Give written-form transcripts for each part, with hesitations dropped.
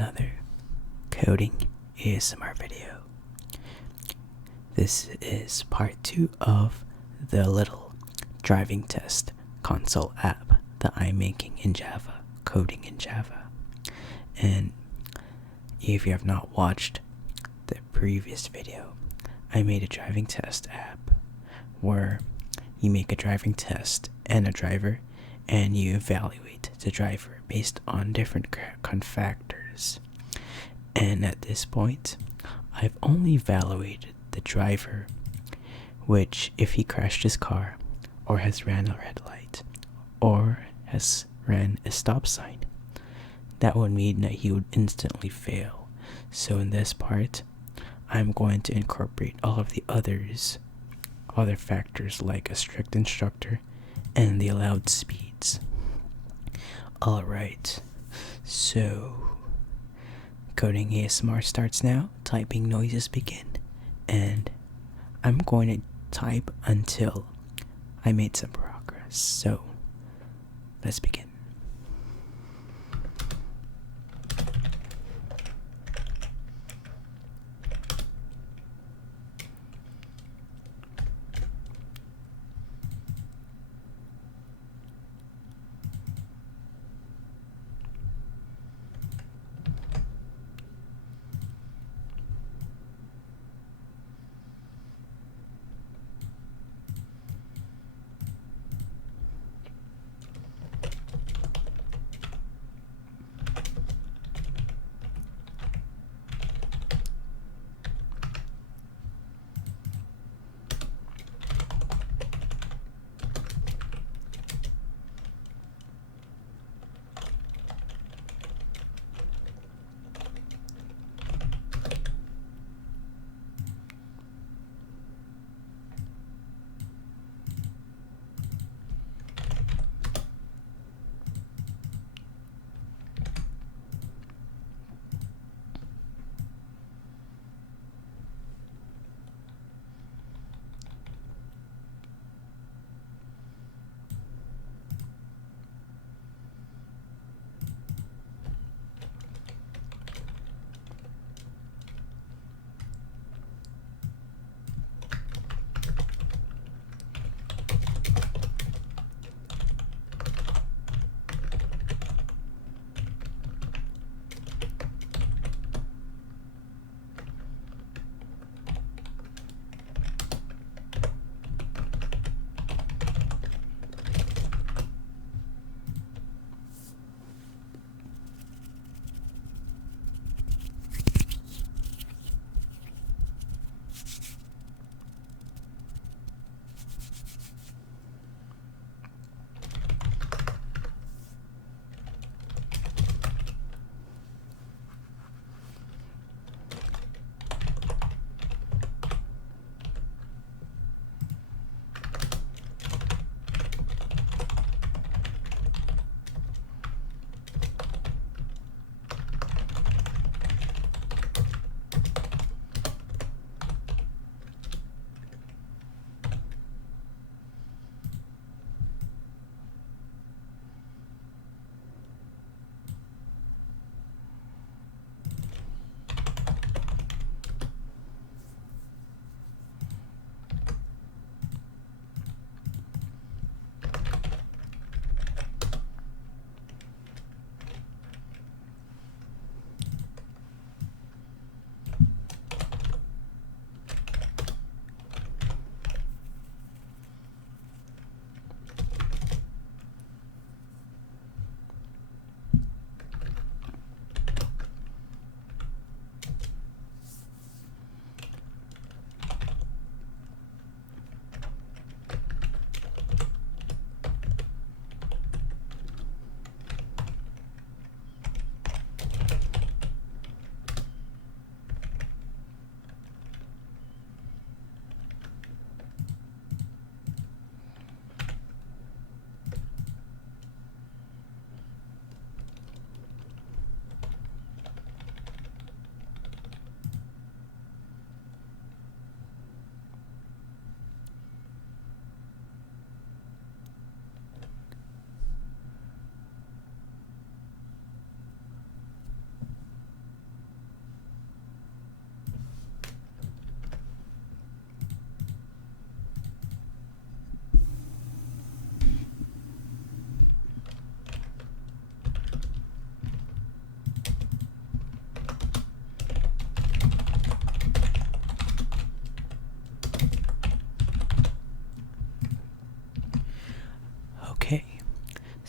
another coding ASMR video. This is part 2 of the little driving test console app that I'm making in Java, coding in Java. And if you have not watched the previous video, I made a driving test app where you make a driving test and a driver, and you evaluate the driver based on different factors. And at this point, I've only evaluated the driver, which if he crashed his car, or has ran a red light, or has ran a stop sign, that would mean that he would instantly fail. So in this part, I'm going to incorporate all of the other factors like a strict instructor and the allowed speeds. Alright, so coding ASMR starts now. Typing noises begin, and I'm going to type until I made some progress. So let's begin.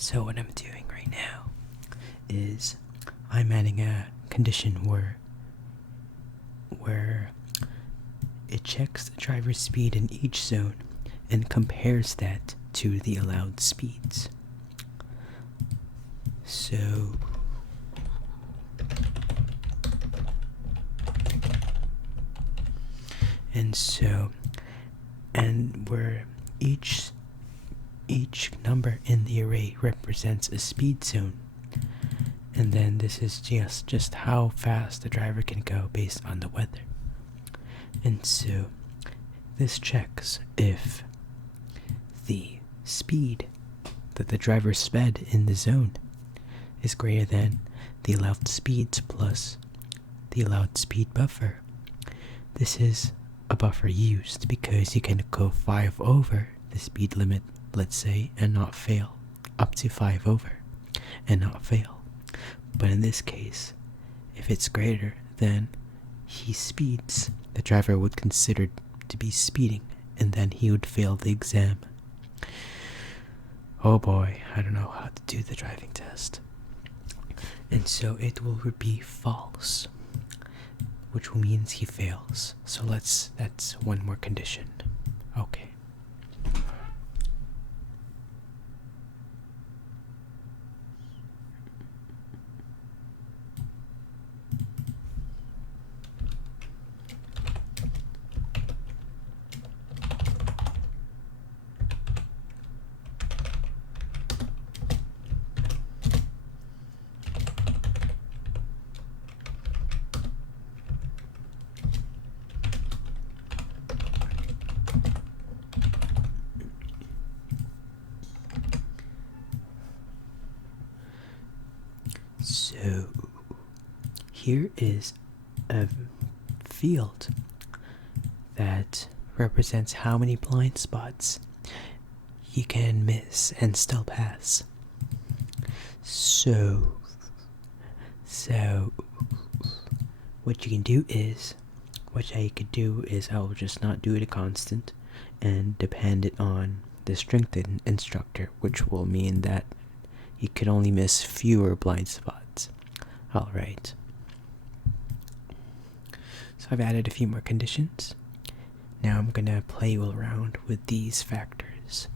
So what I'm doing right now is I'm adding a condition where it checks the driver's speed in each zone and compares that to the allowed speeds. So and where each number in the array represents a speed zone, and then this is just how fast the driver can go based on the weather. And so this checks if the speed that the driver sped in the zone is greater than the allowed speeds plus the allowed speed buffer. This is a buffer used because you can go 5 over the speed limit, let's say, and not fail, up to 5 over and not fail. But in this case, if it's greater than he speeds, the driver would consider to be speeding, and then he would fail the exam. Oh boy, I don't know how to do the driving test. And so it will be false, which means he fails. So that's one more condition. Okay. So here is a field that represents how many blind spots you can miss and still pass. So what you can do is, I will just not do it a constant and depend it on the strength instructor, which will mean that you can only miss fewer blind spots. Alright. So I've added a few more conditions. Now I'm gonna play around with these factors.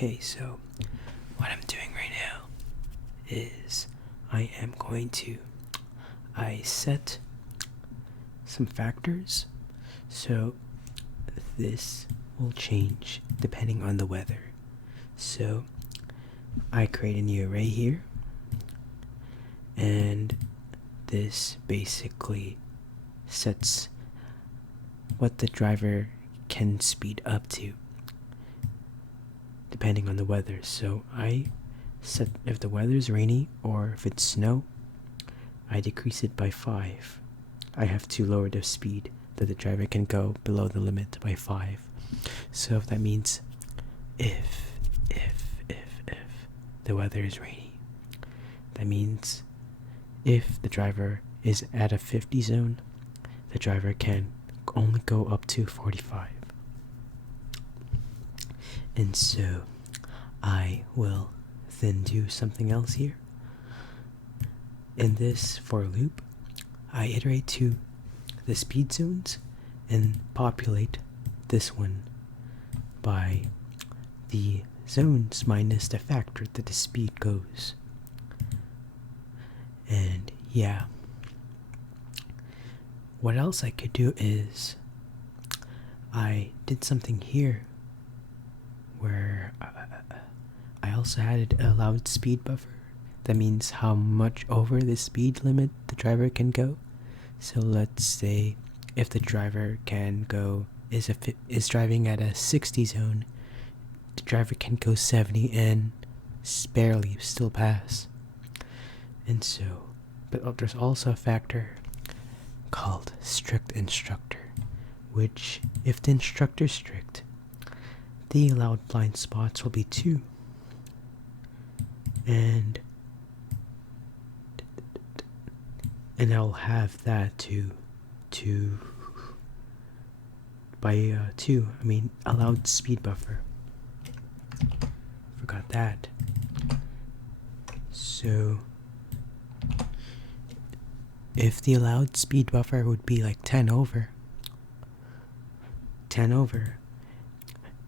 Okay, so what I'm doing right now is I set some factors, so this will change depending on the weather. So I create a new array here, and this basically sets what the driver can speed up to depending on the weather. So I set if the weather is rainy or if it's snow, I decrease it by 5. I have to lower the speed that the driver can go below the limit by 5. So that means if the weather is rainy, that means if the driver is at a 50 zone, the driver can only go up to 45. And so I will then do something else here. In this for loop, I iterate to the speed zones and populate this one by the zones minus the factor that the speed goes. And yeah, what else I could do is I did something here where I also added a allowed speed buffer. That means how much over the speed limit the driver can go. So let's say if the driver can go is driving at a 60 zone, the driver can go 70 and barely still pass. And so, but there's also a factor called strict instructor, which if the instructor is strict, the allowed blind spots will be 2. And I'll have that to by 2. I mean allowed speed buffer. Forgot that. So if the allowed speed buffer would be like 10 over,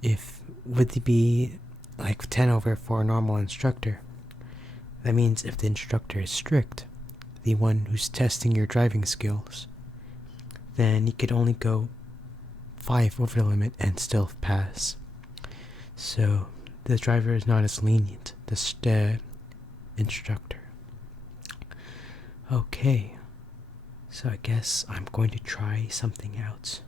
if would it be like 10 over for a normal instructor? That means if the instructor is strict, the one who's testing your driving skills, then you could only go 5 over the limit and still pass. So the driver is not as lenient, the instructor. Okay, so I guess I'm going to try something out.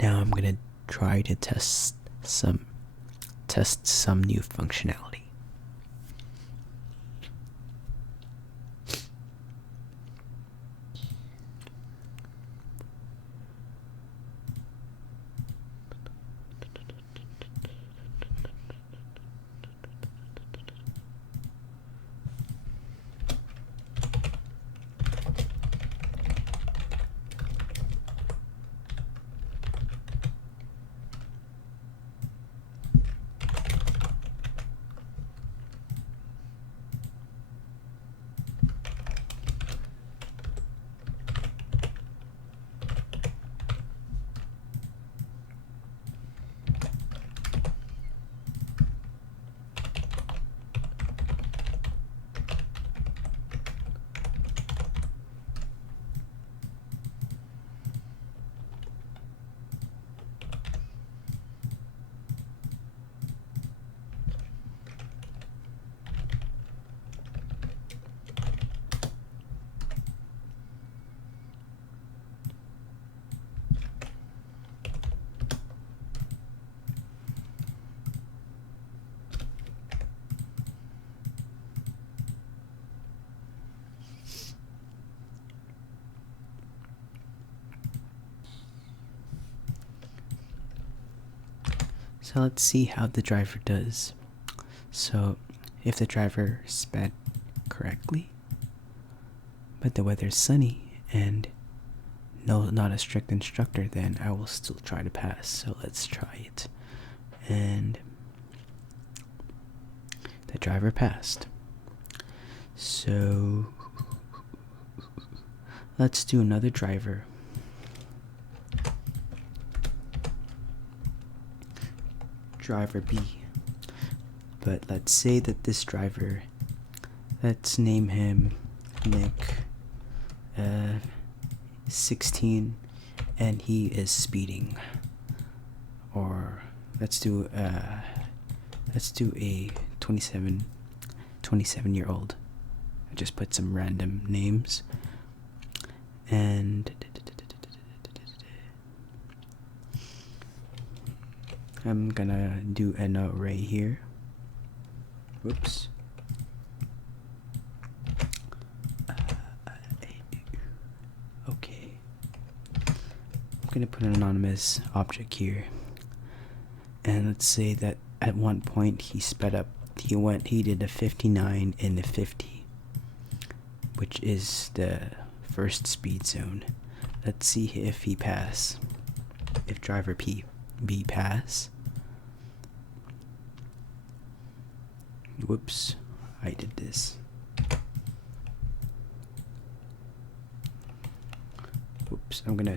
Now I'm gonna try to test some new functionality. So let's see how the driver does. So if the driver sped correctly, but the weather's sunny and not a strict instructor, then I will still try to pass. So let's try it. And the driver passed. So Let's do another driver. Driver B. But let's say that this driver, let's name him Nick 16, and he is speeding. Or let's do a 27-year-old. I just put some random names. And I'm gonna do an array here. Whoops. Okay. I'm gonna put an anonymous object here. And let's say that at one point he sped up. He did a 59 and a 50, which is the first speed zone. Let's see if he pass. If driver B pass. Whoops, I did this. Whoops, I'm gonna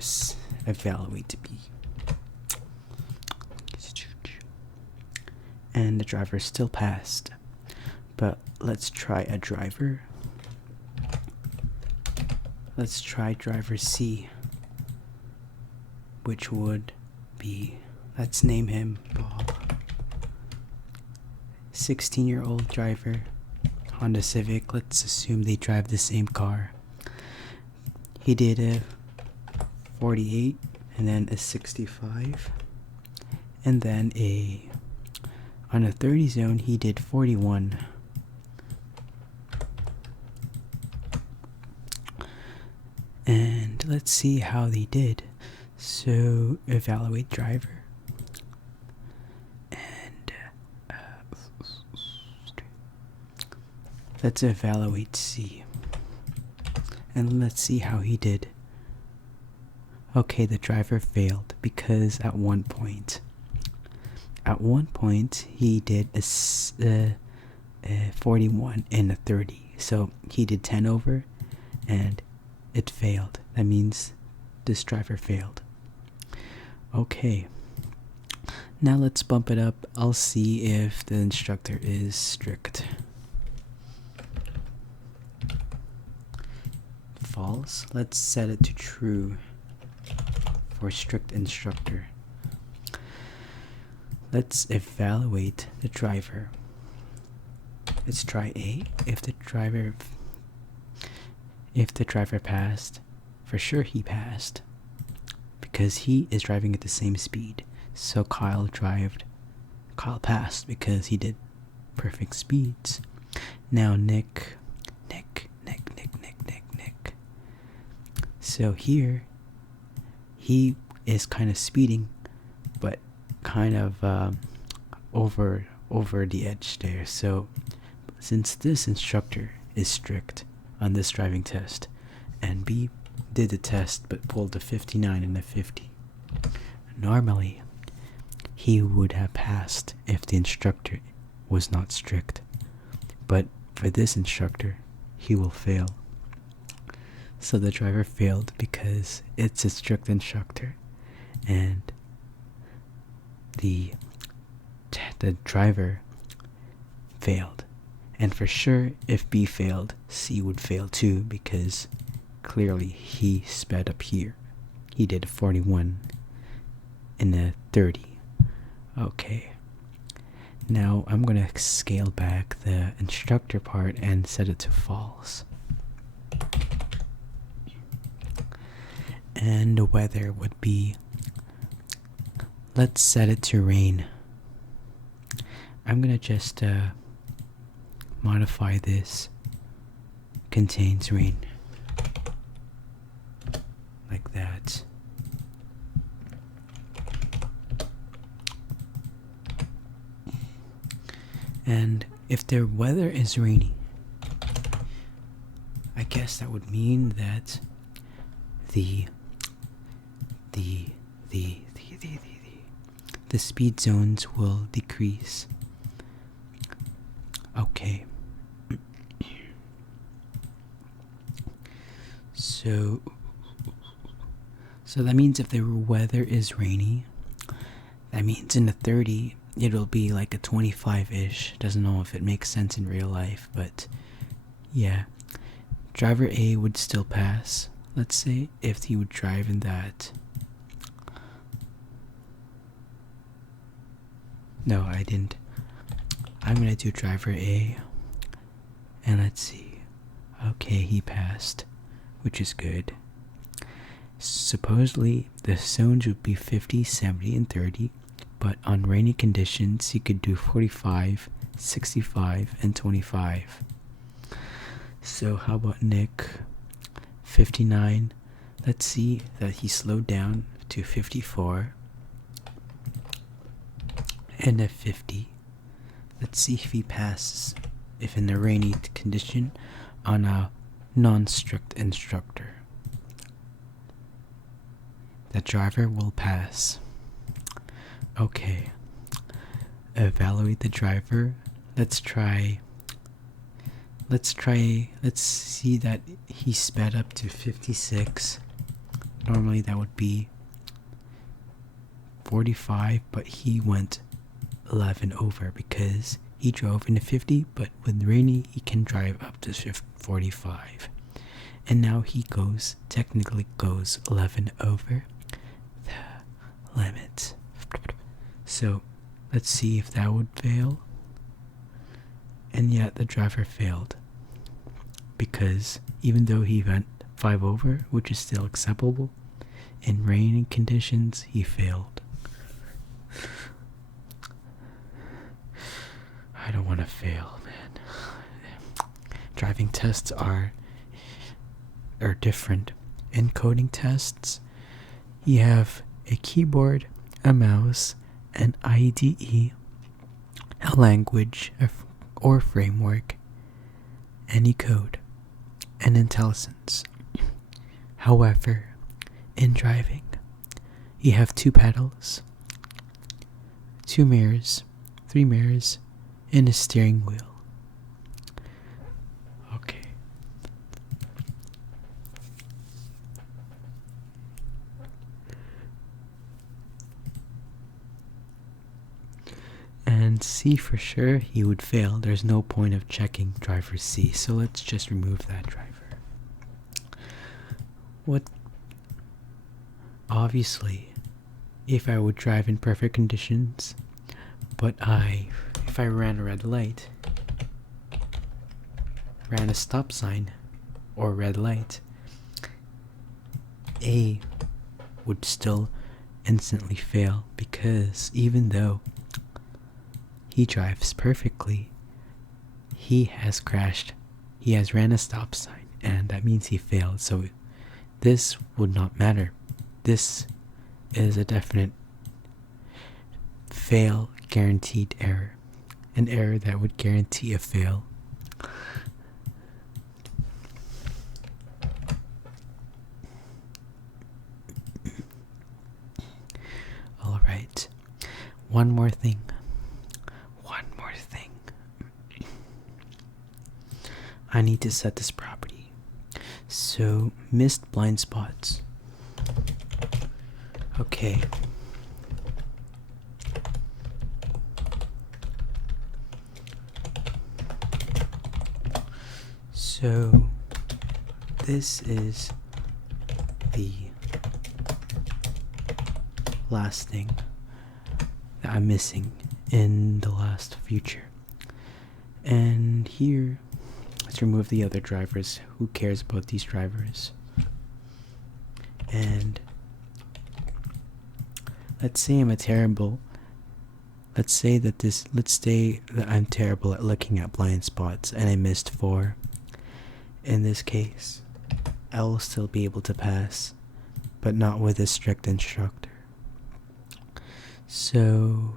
evaluate to B. And the driver still passed. But let's try a driver. Let's try driver C, which would be, let's name him Bob. 16-year-old driver, Honda Civic. Let's assume they drive the same car. He did a 48 and then a 65, and then on a 30 zone he did 41. And let's see how they did. So evaluate driver. And let's evaluate C. And let's see how he did. Okay, the driver failed because at one point he did a 41 and a 30. So he did 10 over and it failed. That means this driver failed. Okay. Now let's bump it up. I'll see if the instructor is strict. False. Let's set it to true for strict instructor. Let's evaluate the driver. Let's try A. If the driver passed, for sure he passed because he is driving at the same speed. So Kyle passed because he did perfect speeds. Now Nick. So here he is kind of speeding, but kind of over the edge there. So since this instructor is strict on this driving test, and B did the test but pulled a 59 and a 50, normally he would have passed if the instructor was not strict, but for this instructor he will fail. So the driver failed because it's a strict instructor, and the driver failed. And for sure, if B failed, C would fail too, because clearly he sped up here. He did 41 and a 30. Okay. Now I'm going to scale back the instructor part and set it to false. And the weather would be, let's set it to rain. I'm going to just modify this contains rain like that. And if their weather is rainy, I guess that would mean that the speed zones will decrease. Okay. So that means if the weather is rainy, that means in the 30, it'll be like a 25-ish. Doesn't know if it makes sense in real life, but yeah. Driver A would still pass. Let's say if he would drive in that. No, I didn't. I'm gonna do driver A. And let's see. Okay, he passed, which is good. Supposedly, the zones would be 50, 70, and 30, but on rainy conditions, he could do 45, 65, and 25. So how about Nick? 59. Let's see that he slowed down to 54. And at 50. Let's see if he passes, if in a rainy condition, on a non-strict instructor. The driver will pass. Okay. Evaluate the driver. Let's see that he sped up to 56. Normally that would be 45, but he went 11 over because he drove into 50, but with rainy he can drive up to 45. And now he technically goes 11 over the limit. So let's see if that would fail. And yet the driver failed, because even though he went 5 over, which is still acceptable, in rainy conditions he failed. I don't want to fail, man. Driving tests are different. In coding tests, you have a keyboard, a mouse, an IDE, a language or framework, any code, and IntelliSense. However, in driving, you have 2 pedals, 2 mirrors, 3 mirrors, and a steering wheel. Okay. And C for sure, he would fail. There's no point of checking driver C, so let's just remove that driver. Obviously, if I would drive in perfect conditions, but if I ran a red light, ran a stop sign, or red light, A would still instantly fail, because even though he drives perfectly, he has crashed, he has ran a stop sign, and that means he failed. So this would not matter. This is a definite fail, guaranteed error. An error that would guarantee a fail. Alright. One more thing. I need to set this property. So, missed blind spots. Okay. So, this is the last thing that I'm missing in the last future. And here, let's remove the other drivers. Who cares about these drivers? And let's say I'm terrible at looking at blind spots and I missed 4. In this case, I will still be able to pass, but not with a strict instructor. So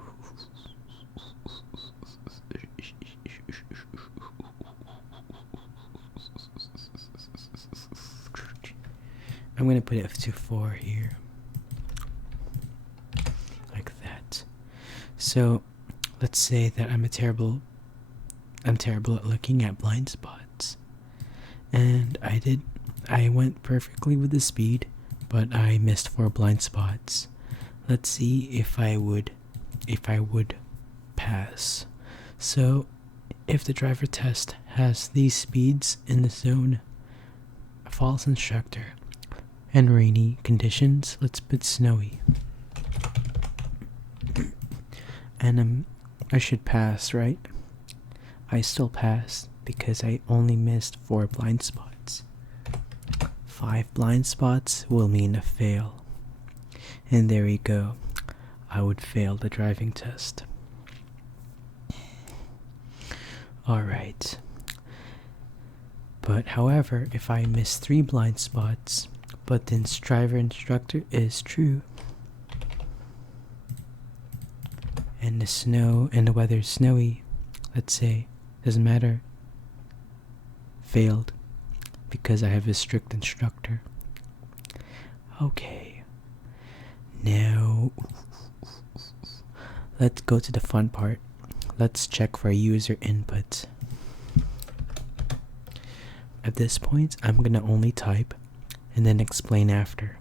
I'm going to put it to 4 here. Like that. So let's say that I'm terrible at looking at blind spots. And I went perfectly with the speed, but I missed 4 blind spots. Let's see if I would pass. So, if the driver test has these speeds in the zone, false instructor, and rainy conditions, let's put snowy. And I should pass, right? I still passed because I only missed 4 blind spots. 5 blind spots will mean a fail. And there we go. I would fail the driving test. Alright. But however, if I miss 3 blind spots, but the driver instructor is true, and the snow and the weather is snowy, let's say, doesn't matter, failed, because I have a strict instructor. Okay, now let's go to the fun part. Let's check for user input. At this point, I'm gonna only type and then explain after.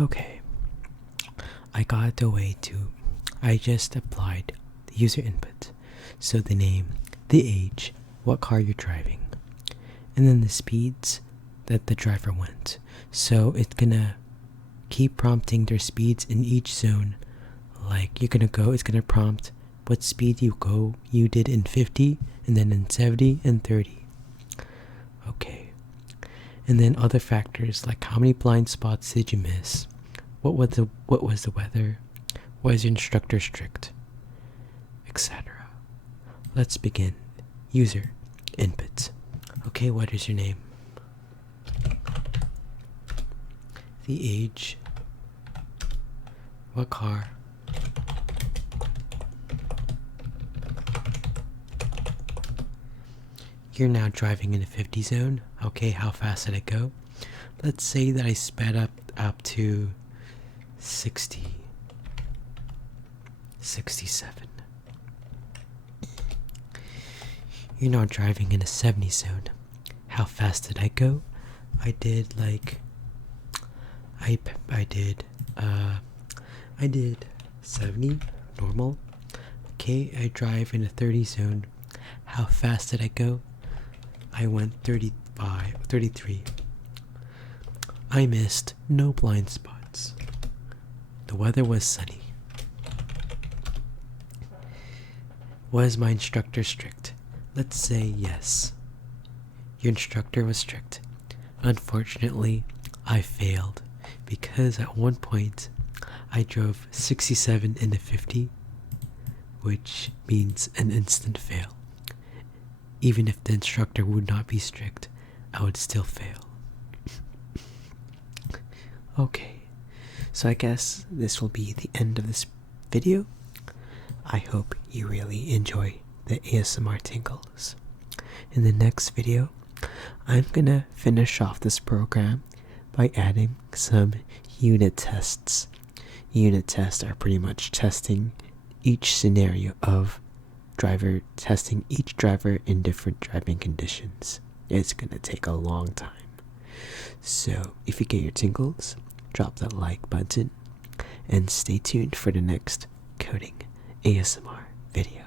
Okay, I got the way to. I just applied the user input. So the name, the age, what car you're driving, and then the speeds that the driver went. So it's gonna keep prompting their speeds in each zone. Like it's gonna prompt what speed you did in 50, and then in 70 and 30. Okay. And then other factors like how many blind spots did you miss? What was the weather? Was your instructor strict? Etc. Let's begin. User input. Okay, what is your name? The age. What car? You're now driving in a 50 zone. Okay, how fast did it go? Let's say that I sped up to 60. 67. You're now driving in a 70 zone. How fast did I go? I did I did 70 normal. Okay, I drive in a 30 zone. How fast did I go? I went 33. I missed no blind spots. The weather was sunny. Was my instructor strict? Let's say yes. Your instructor was strict. Unfortunately, I failed because at one point I drove 67 into 50, which means an instant fail. Even if the instructor would not be strict, I would still fail. Okay, so I guess this will be the end of this video. I hope you really enjoy the ASMR tingles. In the next video, I'm gonna finish off this program by adding some unit tests. Unit tests are pretty much testing each scenario of testing each driver in different driving conditions. It's gonna take a long time. So if you get your tingles, drop that like button and stay tuned for the next coding ASMR video.